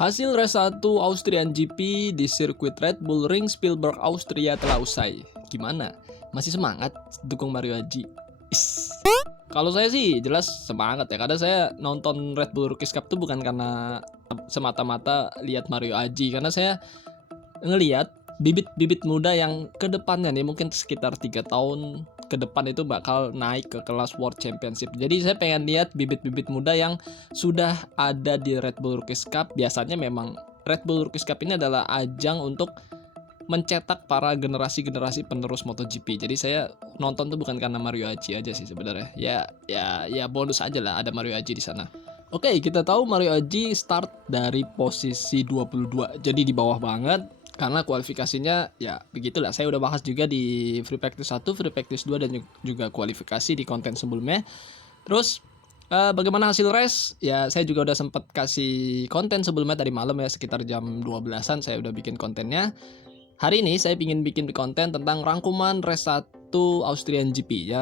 Hasil race 1 Austrian GP di sirkuit Red Bull Ring Spielberg, Austria telah usai. Gimana? Masih semangat dukung Mario Haji? Kalau saya sih jelas semangat ya, karena saya nonton Red Bull Rookies Cup tuh bukan karena semata-mata lihat Mario Haji, karena saya ngelihat bibit-bibit muda yang kedepannya nih mungkin sekitar 3 tahun ke depan itu bakal naik ke kelas World Championship. Jadi saya pengen lihat bibit-bibit muda yang sudah ada di Red Bull Rookies Cup. Biasanya memang Red Bull Rookies Cup ini adalah ajang untuk mencetak para generasi-generasi penerus MotoGP. Jadi saya nonton tuh bukan karena Mario Haji aja sih sebenarnya. Ya bonus aja lah ada Mario Haji di sana. Oke, kita tahu Mario Haji start dari posisi 22. Jadi di bawah banget karena kualifikasinya ya begitulah. Saya udah bahas juga di Free Practice 1, Free Practice 2 dan juga kualifikasi di konten sebelumnya. Terus bagaimana hasil race? Ya saya juga udah sempat kasih konten sebelumnya tadi malam ya, sekitar jam 12-an saya udah bikin kontennya. Hari ini saya ingin bikin konten tentang rangkuman race 1 Austrian GP.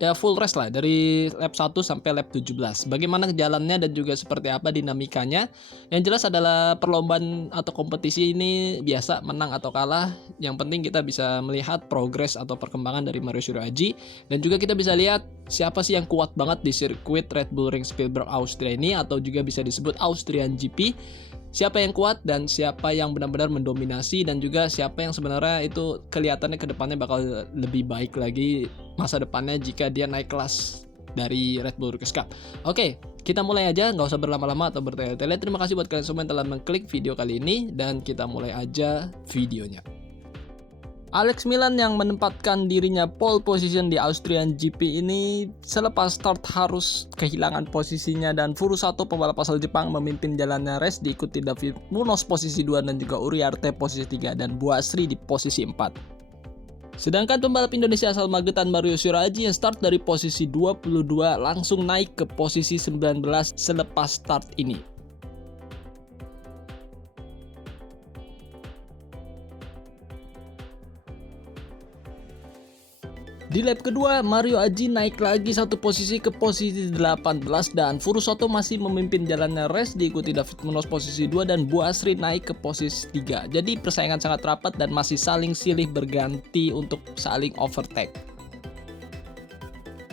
Ya full race lah dari lap 1 sampai lap 17. Bagaimana jalannya dan juga seperti apa dinamikanya. Yang jelas adalah perlombaan atau kompetisi ini biasa menang atau kalah. Yang penting kita bisa melihat progres atau perkembangan dari Mario Haji. Dan juga kita bisa lihat siapa sih yang kuat banget di sirkuit Red Bull Ring Spielberg Austria ini, atau juga bisa disebut Austrian GP. Siapa yang kuat dan siapa yang benar-benar mendominasi, dan juga siapa yang sebenarnya itu kelihatannya ke depannya bakal lebih baik lagi masa depannya jika dia naik kelas dari Red Bull Rookies Cup. Oke, kita mulai aja, nggak usah berlama-lama atau bertele-tele. Terima kasih buat kalian semua yang telah mengklik video kali ini, dan kita mulai aja videonya. Alex Milan yang menempatkan dirinya pole position di Austrian GP ini selepas start harus kehilangan posisinya, dan Furusato pembalap asal Jepang memimpin jalannya race diikuti David Munoz posisi 2 dan juga Uriarte posisi 3 dan Buasri di posisi 4. Sedangkan pembalap Indonesia asal Magetan Mario Haji yang start dari posisi 22 langsung naik ke posisi 19 selepas start ini. Di lap kedua, Mario Haji naik lagi satu posisi ke posisi 18 dan Furusato masih memimpin jalannya race diikuti David Munoz posisi 2 dan Buasri naik ke posisi 3. Jadi persaingan sangat rapat dan masih saling silih berganti untuk saling overtake.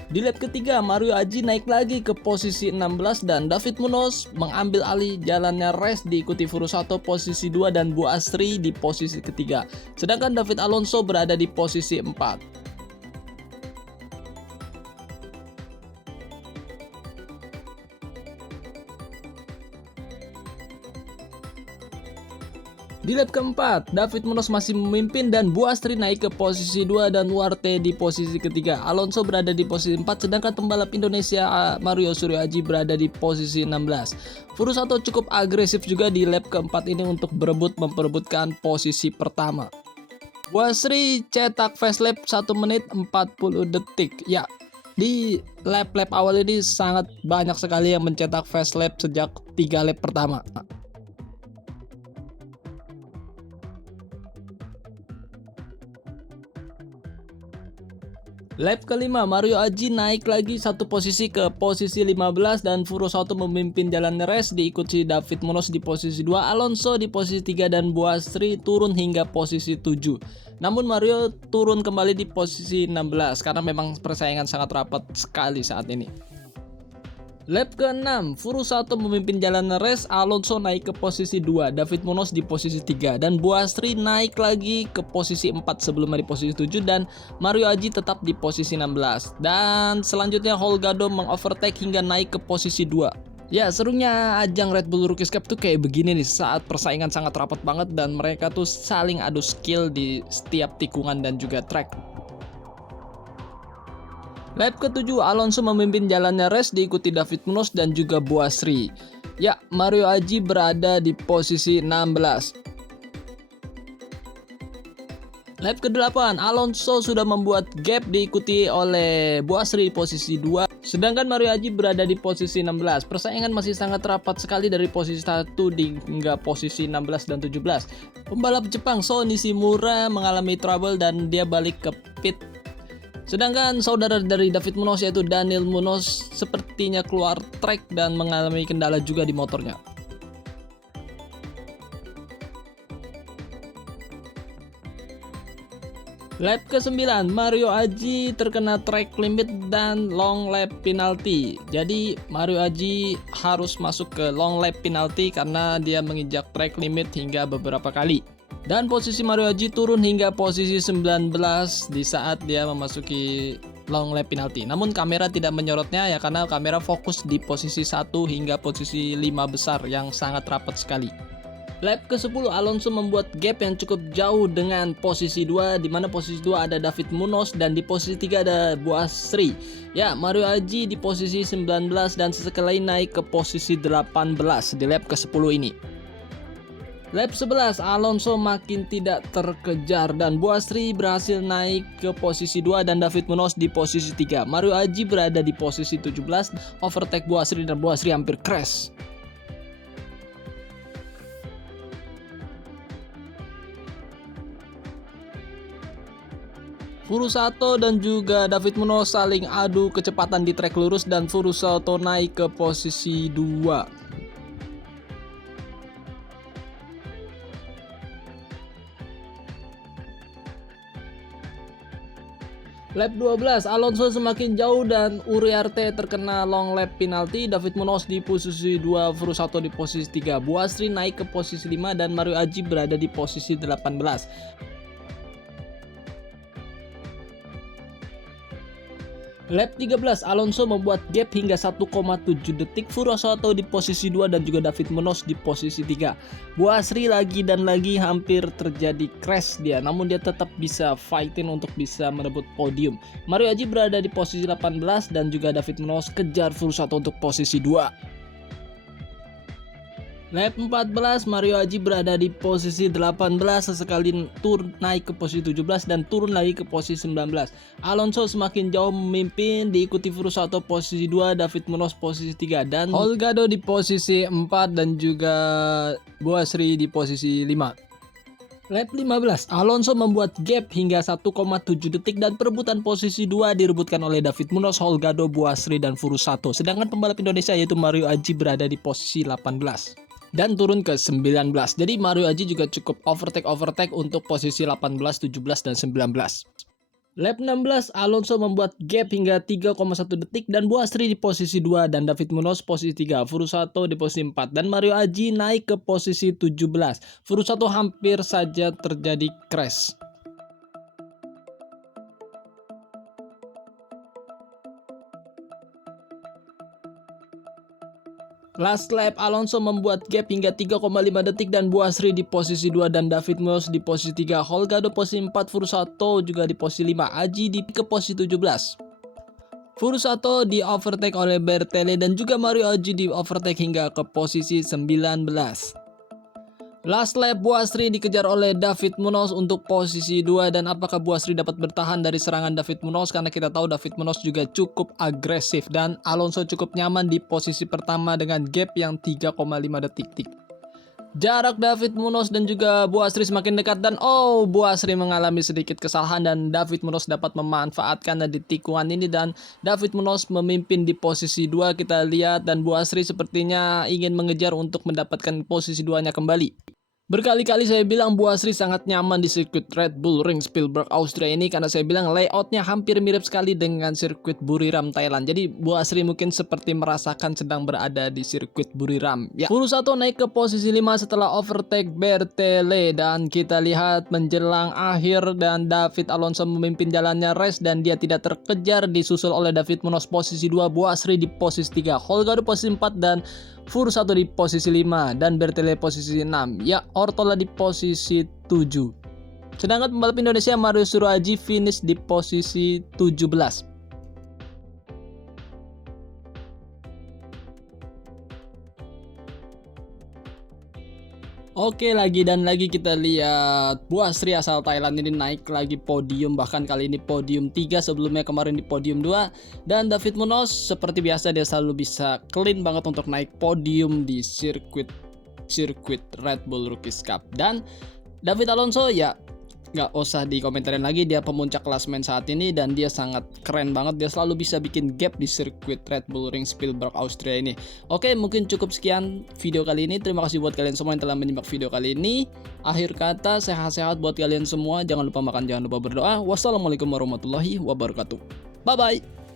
Di lap ketiga, Mario Haji naik lagi ke posisi 16 dan David Munoz mengambil alih jalannya race diikuti Furusato posisi 2 dan Buasri di posisi ketiga. Sedangkan David Alonso berada di posisi 4. Di lap keempat, David Munoz masih memimpin dan Buasri naik ke posisi 2 dan Uriarte di posisi ketiga. Alonso berada di posisi 4, sedangkan pembalap Indonesia Mario Haji berada di posisi 16. Furusato cukup agresif juga di lap keempat ini untuk memperebutkan posisi pertama. Buasri cetak fast lap 1 menit 40 detik. Ya, di lap-lap awal ini sangat banyak sekali yang mencetak fast lap sejak 3 lap pertama. Lap kelima, Mario Haji naik lagi satu posisi ke posisi 15 dan Furusato memimpin jalan race diikuti David Munoz di posisi 2, Alonso di posisi 3 dan Buasri turun hingga posisi 7. Namun Mario turun kembali di posisi 16 karena memang persaingan sangat rapat sekali saat ini. Lap ke-6, Furusato memimpin jalan race, Alonso naik ke posisi 2, David Munoz di posisi 3, dan Buasri naik lagi ke posisi 4 sebelumnya di posisi 7, dan Mario Haji tetap di posisi 16. Dan selanjutnya Holgado mengovertake hingga naik ke posisi 2. Ya, serunya ajang Red Bull Rookies Cup tuh kayak begini nih, saat persaingan sangat rapat banget dan mereka tuh saling adu skill di setiap tikungan dan juga track. Lap ke-7, Alonso memimpin jalannya race diikuti David Munoz dan juga Buasri. Ya, Mario Haji berada di posisi 16. Lap ke-8, Alonso sudah membuat gap diikuti oleh Buasri di posisi 2. Sedangkan Mario Haji berada di posisi 16. Persaingan masih sangat rapat sekali dari posisi 1 hingga posisi 16 dan 17. Pembalap Jepang Sho Nishimura mengalami trouble dan dia balik ke pit. Sedangkan saudara dari David Munoz yaitu Daniel Munoz sepertinya keluar track dan mengalami kendala juga di motornya. Lap ke-9, Mario Aji terkena track limit dan long lap penalty. Jadi Mario Aji harus masuk ke long lap penalty karena dia menginjak track limit hingga beberapa kali. Dan posisi Mario Aji turun hingga posisi 19 di saat dia memasuki long lap penalty. Namun kamera tidak menyorotnya ya karena kamera fokus di posisi 1 hingga posisi 5 besar yang sangat rapat sekali. Lap ke-10, Alonso membuat gap yang cukup jauh dengan posisi 2, di mana posisi 2 ada David Munoz dan di posisi 3 ada Buasri. Ya, Mario Aji di posisi 19 dan sesekali naik ke posisi 18 di lap ke-10 ini. Lap 11, Alonso makin tidak terkejar dan Buasri berhasil naik ke posisi 2 dan David Munoz di posisi 3. Mario Aji berada di posisi 17, overtake Buasri dan Buasri hampir crash. Furusato dan juga David Munoz saling adu kecepatan di trek lurus dan Furusato naik ke posisi 2. Lap 12, Alonso semakin jauh dan Uriarte terkena long lap penalty. David Munoz di posisi 2, Furusato di posisi 3. Buasri naik ke posisi 5 dan Mario Aji berada di posisi 18. Lap 13, Alonso membuat gap hingga 1,7 detik. Furusato di posisi 2 dan juga David Munoz di posisi 3. Buasri lagi dan lagi hampir terjadi crash dia, namun dia tetap bisa fighting untuk bisa merebut podium. Mario Aji berada di posisi 18 dan juga David Munoz kejar Furusato untuk posisi 2. Lap 14, Mario Aji berada di posisi 18, sesekali turun naik ke posisi 17 dan turun lagi ke posisi 19. Alonso semakin jauh memimpin, diikuti Furusato posisi 2, David Munoz posisi 3 dan Holgado di posisi 4 dan juga Buasri di posisi 5. Lap 15, Alonso membuat gap hingga 1,7 detik dan perebutan posisi 2 direbutkan oleh David Munoz, Holgado, Buasri dan Furusato. Sedangkan pembalap Indonesia yaitu Mario Aji berada di posisi 18 dan turun ke 19. Jadi Mario Aji juga cukup overtake untuk posisi 18, 17 dan 19. Lap 16, Alonso membuat gap hingga 3,1 detik dan Buasri di posisi 2 dan David Munoz posisi 3, Furusato di posisi 4 dan Mario Aji naik ke posisi 17. Furusato hampir saja terjadi crash. Last lap, Alonso membuat gap hingga 3,5 detik dan Buasri di posisi 2 dan David Munoz di posisi 3, Holgado posisi 4, Furusato juga di posisi 5, Aji di ke posisi 17. Furusato di overtake oleh Bertele dan juga Mario Aji di overtake hingga ke posisi 19. Last lap, Buasri dikejar oleh David Munoz untuk posisi 2 dan apakah Buasri dapat bertahan dari serangan David Munoz, karena kita tahu David Munoz juga cukup agresif dan Alonso cukup nyaman di posisi pertama dengan gap yang 3,5 detik. Jarak David Munoz dan juga Buasri semakin dekat dan Buasri mengalami sedikit kesalahan dan David Munoz dapat memanfaatkan di tikungan ini dan David Munoz memimpin di posisi 2 kita lihat, dan Buasri sepertinya ingin mengejar untuk mendapatkan posisi 2-nya kembali. Berkali-kali saya bilang Buasri sangat nyaman di sirkuit Red Bull Ring Spielberg Austria ini karena saya bilang layoutnya hampir mirip sekali dengan sirkuit Buriram Thailand. Jadi Buasri mungkin seperti merasakan sedang berada di sirkuit Buriram. Ya, Furusato naik ke posisi 5 setelah overtake Bertele dan kita lihat menjelang akhir dan David Alonso memimpin jalannya race dan dia tidak terkejar, disusul oleh David Munoz posisi 2, Buasri di posisi 3, Holgado posisi 4 dan Furusato di posisi 5 dan Bertele posisi 6. Ya, Ortola di posisi 7. Sedangkan pembalap Indonesia Mario Suryoaji finish di posisi 17. Oke, lagi dan lagi kita lihat Buasri asal Thailand ini naik lagi podium, bahkan kali ini podium 3, sebelumnya kemarin di podium 2. Dan David Munoz seperti biasa dia selalu bisa clean banget untuk naik podium di sirkuit Red Bull Rookies Cup. Dan David Alonso ya nggak usah dikomentarin lagi, dia pemuncak klasemen saat ini dan dia sangat keren banget. Dia selalu bisa bikin gap di sirkuit Red Bull Ring Spielberg Austria ini. Oke, mungkin cukup sekian video kali ini. Terima kasih buat kalian semua yang telah menyimak video kali ini. Akhir kata, sehat-sehat buat kalian semua. Jangan lupa makan, jangan lupa berdoa. Wassalamualaikum warahmatullahi wabarakatuh. Bye bye.